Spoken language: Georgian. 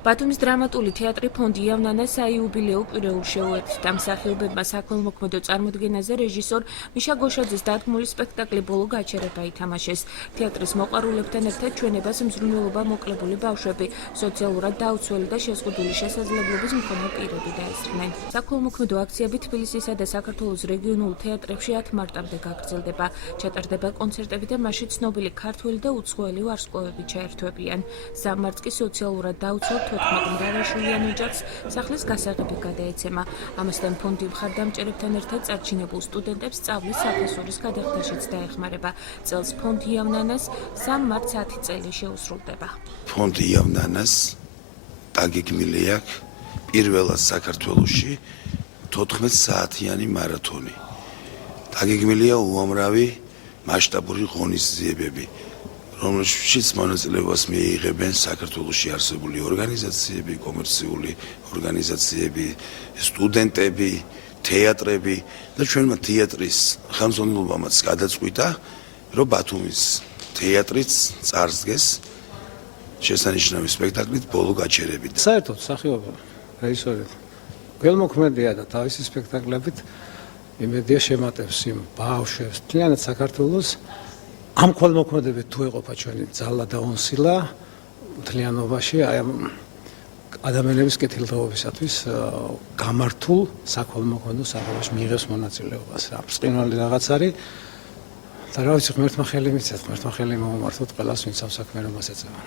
ბათუმის დრამატული თეატრი ფონდი იავნანას საიუბილეო პირველ შეუერთდა. მსახიობებმა საქველმოქმედო წარმოდგენაზე რეჟისორ მიშა გოშაძის დადგმული სპექტაკლი ბოლო გაჩერება ითამაშეს. თეატრის მოყვარულებთან ერთად ჩვენებას მზრუნველობა მოკლებული ბავშვები, სოციალურად დაუცველი და შეზღუდული შესაძლებლობის მქონე პირები დაესწრნენ. საქველმოქმედო აქციები თბილისისა და საქართველოს რეგიონულ თეატრებში 10 მარტამდე გაგრძელდება. ჩატარდება კონცერტები და მასში ცნობილი ქართველი და უცხოელი ვარსკვლავები ჩაერთვებიან. 3 მარტს კი სოციალურად დაუცველ 14 მრავალშვილიან ოჯახს სახლის გასაღები გადაეცემა. ამასთან ფონდი მხარდამჭერებთან ერთად წარჩინებულ სტუდენტებს სწავლის საფასურის გადახდაშიც დაეხმარება. წელს ფონდი იავნანას 3 მარტს 10 წელი შეუსრულდება. ფონდი იავნანას დაგეგმილი აქვს პირველად საქართველოში 14 საათიანი მარათონი. დაგეგმილია უამრავი მასშტაბური ღონისძიებები, რომელშიც მონაწილეობას მიიღებენ საქართველოში არსებული ორგანიზაციები, კომერციული ორგანიზაციები, სტუდენტები, თეატრები და ჩვენმა თეატრის ხელმძღვანელობამაც გადაწყვიტა, რომ ბათუმის თეატრიც წარსდგეს შესანიშნავი სპექტაკლით ბოლო გაჩერებით. საერთოდ მსახიობი რეჟისორი გველმოქმედია და თავისი სპექტაკლებით იმედია შემატებს იმ ბავშვებს, მთლიანად საქართველოს ამ გველმოქმედებით თუ ეყოფა ჩვენი ძალა და უნსილა მთლიანობაში აი ამ ადამიანების კეთილდღეობისათვის გამართულ საქველმოქმედო საქმეში მიიღებს მონაწილეობას. ბრწყინვალე რაღაც არის და რა ვიცი, ღმერთმა ხელი მიცეთ, ღმერთმა ხელი მომართოთ ყველას, ვინც ამ საქმე რომ ასეწევა.